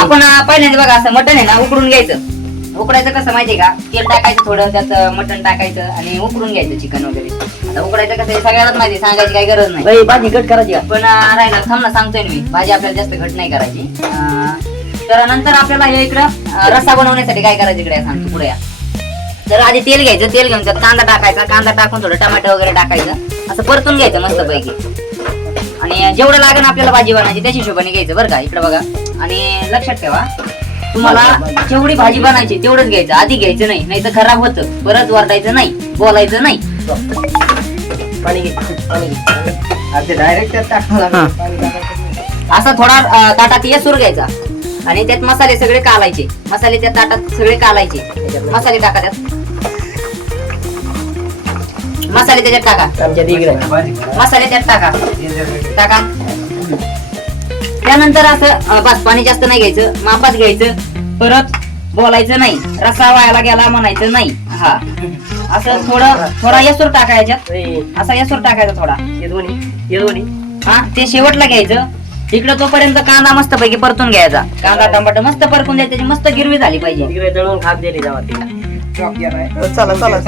आपण पहिल्यांदा बघा असं मटण आहे ना उकडून घ्यायचं. उकडायचं कसं माहितीये का, तेल टाकायचं थोडं, त्यात मटण टाकायचं आणि उकडून घ्यायचं चिकन वगैरे. आता उकडायचं कसं सगळ्यालाच माहिती, सांगायची काही गरज नाही. भाजी कट करायची पण राहिला थांब ना, सांगतोय मी. भाजी आपल्याला जास्त घट नाही करायची. तर नंतर आपल्याला हे इकडं रस्सा बनवण्यासाठी काय करायचं इकडे सांगतो पुढे या. तर आधी तेल घ्यायचं, तेल घेऊन त्यात कांदा टाकायचा, कांदा टाकून थोडं टमाटर वगैरे टाकायचं, असं परतून घ्यायचं मस्त पैकी. आणि जेवढं लागेल आपल्याला भाजी बनायची त्याच्या हिशोबाने घ्यायचं बरं का. इकडे बघा, आणि लक्षात ठेवा तुम्हाला जेवढी भाजी बनायची तेवढंच घ्यायचं, आधी घ्यायचं नाही, नाही तर खराब होतं. परत वरडायचं नाही, बोलायचं नाही. असा थोडा ताटात येसूर घ्यायचा आणि त्यात मसाले सगळे कालायचे. मसाले त्या ताटात सगळे कालायचे. मसाले टाका त्यात, मसाले त्याच्यात टाका, मसाले त्यात टाका टाका. त्यानंतर असं बस, पाणी जास्त नाही घ्यायचं, मापात घ्यायचं. परत बोलायचं नाही, रस्सा व्हायला गेला म्हणायचं नाही. हा, असं थोडा येसूर टाकायच्यात, असा येसूर टाकायचा थोडा. हा, ते शेवटला घ्यायचं. इकडे तोपर्यंत कांदा मस्त पैकी परतून घ्यायचा. कांदा टमाटर मस्त परतून द्यायची, त्याची मस्त गिरवी झाली पाहिजे. चला चला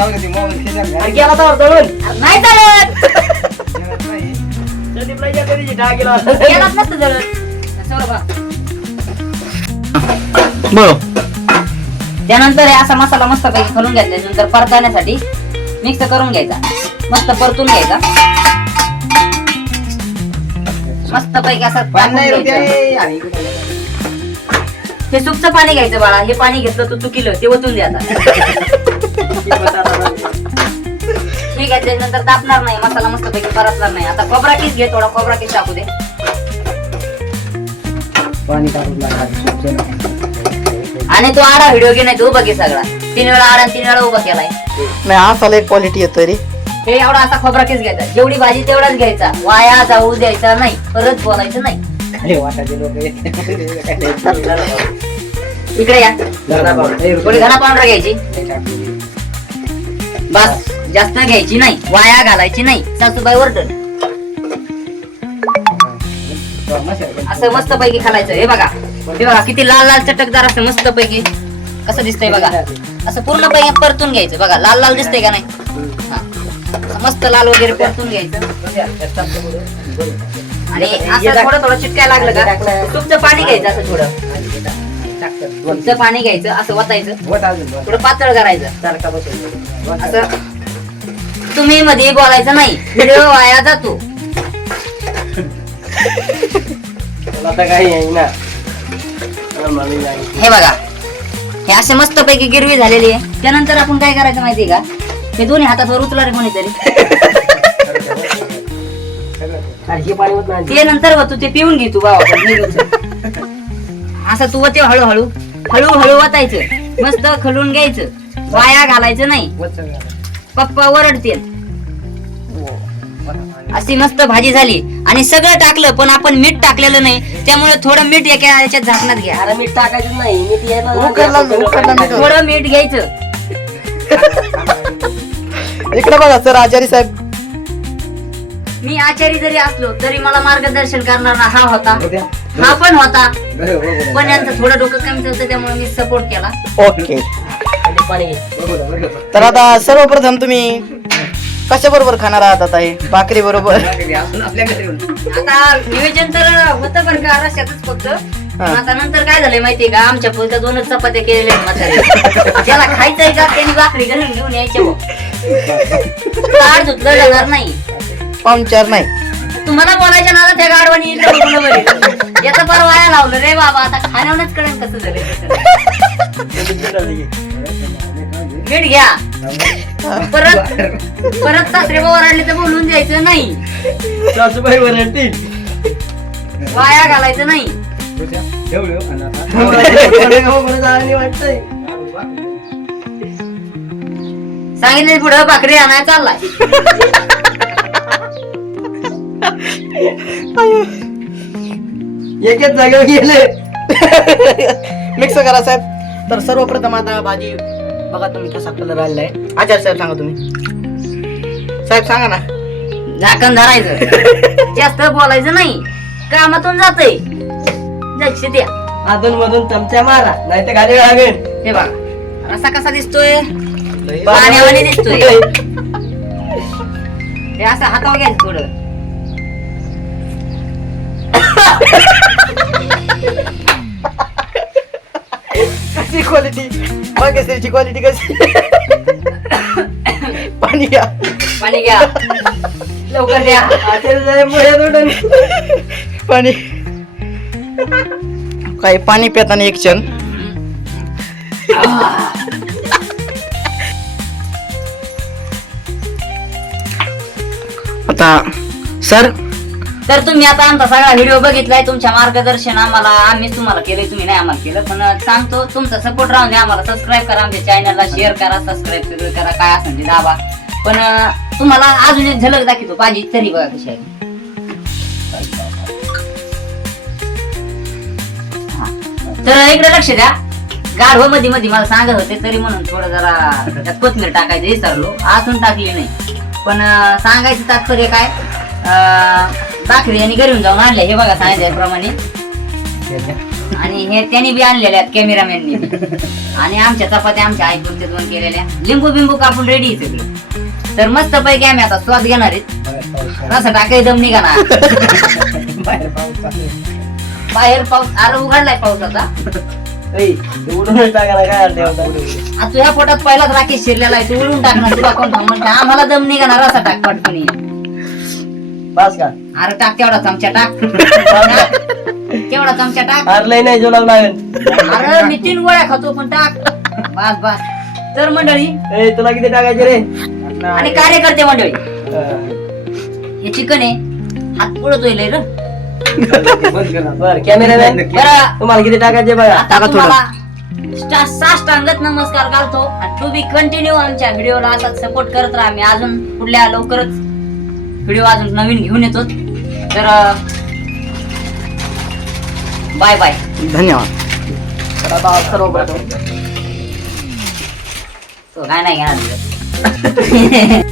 गेला तर दळून नाही चालत, गेलाच नसतं दळून. त्यानंतर असा मसाला मस्त पैकी करून घ्यायचा. नंतर परतण्यासाठी मिक्स करून घ्यायचा, मस्त परतून घ्यायचा मस्त पैकी. असं हे सुपचं पाणी घ्यायचं बाळा. हे पाणी घेतलं तू चुकीलं ते ओतून द्यायचं. ठीक आहे, त्यानंतर तापणार नाही, मसाला मस्त पैकी परतणार नाही. आता खोबरा किस घे, थोडा खोबरा किस टाकू दे. आणि तो आडा व्हिडिओ घे, नाही तू उभा घे सगळा. 3 वेळा आडा 3 वेळा उभा केलाय. नाही असा एक क्वालिटी येतोय रे. हे एवढा असा खोबरा किस घ्यायचा, जेवढी भाजी तेवढाच घ्यायचा, वाया जाऊ द्यायचा नाही, परत बोलायचं नाही. इकडे या, थोडी घना पावडर घ्यायची बस, जास्त घ्यायची नाही, वाया घालायची नाही. सासूबाई ओरडल. असं मस्त पैकी खालायचं. हे बघा, हे बघा किती लाल लाल चटकदार असं मस्त पैकी कसं दिसतंय बघा. असं पूर्ण पैकी परतून घ्यायचं. बघा लाल लाल दिसतंय का नाही, मस्त लाल वगैरे परतून घ्यायचं. आणि असं थोडं थोडं चिटकायला लागलं का तुमचं पाणी घ्यायचं, असं थोडं तुमचं पाणी घ्यायचं, असं वतायचं, थोडं पातळ करायचं. असं तुम्ही मध्ये बोलायचं नाही, व्हिडिओ वाया जातो. हे बघा, हे असे मस्त पैकी गिरवी झालेली आहे. त्यानंतर आपण काय करायचं माहितीये का, हे दोन्ही हातात वर उचला रे कोणीतरी. ते नंतर तू ते पिऊन घे तू बाबा. असं तू ते हळूहळू हळूहळू वतायचं, मस्त खलून घ्यायचं, वाया घालायचं नाही. पप्पा ओरडतील. अशी मस्त भाजी झाली. आणि सगळं टाकलं पण आपण मीठ टाकलेलं नाही, त्यामुळे थोडं मीठ एका याच्यात झाकणात घ्या. अरे मीठ टाकायचं नाही, मीठ थोडं मीठ घ्यायचं. इकडे बघा सर, आचारी साहेब. मी आचारी जरी असलो तरी मला मार्गदर्शन करणारा हा होता, हा पण होता, पण यांचं थोडं डोकं कमी होतं त्यामुळे मी सपोर्ट केला. ओके. तर आता सर्वप्रथम तुम्ही कशा बरोबर खाणार आहात? आता हे भाकरी बरोबर. आता नियोजन तर होतं पण का रश्यातच फक्त. आता नंतर काय झालंय माहितीये का, आमच्या पुढच्या 2च चपात्या केलेल्या आहेत म्हातारे. ज्याला खायचंय का त्यांनी भाकरी घालून घेऊन यायचे. ताट धुतलं जाणार नाही, पाहुणचार नाही. तुम्हाला बोलायच्या नादात त्या गाडवानी याचा पर वाया लावलं रे बाबा. आता खाण्यावरच कळेल कसं झालं. मीठ घ्या. परत सासरे ओरडले तर बोलून द्यायचं नाही, सासूबाई ओरडतील, वाया घालायचं नाही. सांगितलं पुढं भाकरी आणायला चाललाय. एकच जागेवर गेले. मिक्स करा साहेब. तर सर्वप्रथम आता भाजी बघा तुम्ही कसा कलर आलेला आहे. आचार्य साहेब सांगा तुम्ही. साहेब सांगा ना. झाकण धरायचं, जास्त बोलायचं नाही, कामातून जातंय. लक्ष द्या. अधून मधून चमचा मारा नाही तर गाडी लागेल. हे बघा रसा कसा दिसतोय, पाण्यावानी दिसतोय. हे असं हातावर घ्यायचं थोडं. कशी क्वालिटी बागेश्वरीची क्वालिटी कशी. पाणी घ्या. पाणी घ्या लवकर द्या. पाणी काही पाणी पिताना एक क्षण. आता सर तर तुम्ही आता आमचा सगळा व्हिडिओ बघितलाय. तुमच्या मार्गदर्शन आम्हाला आम्हीच तुम्हाला केलंय, तुम्ही नाही आम्हाला केलं. पण सांगतो तुमचा सपोर्ट राहून द्या आम्हाला. सबस्क्राईब करा आमच्या चॅनलला, शेअर करा, सबस्क्राईब करा, काय असेल ते दाबा. पण तुम्हाला अजून एक झलक दाखवतो भाजी तरी बघा कशी आहे. हा. तर इकडे लक्ष द्या. गाढवा मध्ये मध्ये मला सांगत होते तरी म्हणून थोडं जरा त्यात कोथमीर टाकायचं विसरलो, अजून टाकली नाही. पण सांगायचं तात्पर्य काय, भाकरी यांनी घरून जाऊन आणल्या हे बघा सांगितल्याप्रमाणे. आणि हे त्यांनी बी आणलेल्या आहेत कॅमेरामॅननी. आणि आमच्या चपात्या आमच्या ऐकून ते 2 केलेल्या. लिंबू बिंबू कापून रेडी आहे सगळं. तर मस्त पैकी आम्ही आता स्वाद घेणार आहेत. रसा टाकाय दम निघा ना. बाहेर पाऊस अरे उघडलाय पाऊस आता. आता तुझ्या पोटात पहिलाच राकेश शिरलेला आहे, तू उडून टाकणार. तुला कोण म्हणते आम्हाला दम निघा रसा टाक पटकन. बस का अरे टाक तेवढा चमचा टाक. तेवढा चमचा टाक. हारलंय नाही जो लागेल. अरे मी 3 गोळ्या खातो पण टाक. बस बस. तर मंडळी तुला किती टाकायचे रे. आणि कार्यकर्ते मंडळी हे चिकन आहे हात पुढत होईल रे. बर कॅमेरामॅन बरं तुम्हाला किती टाकायचे बघा. आता तुम्हाला साष्टांगत नमस्कार घालतो. टू बी कंटिन्यू आमच्या व्हिडिओला असाच सपोर्ट करत राहा. मी अजून पुढल्या लवकरच व्हिडिओ अजून नवीन घेऊन येतो. तर बाय बाय. धन्यवाद. काय नाही घेणार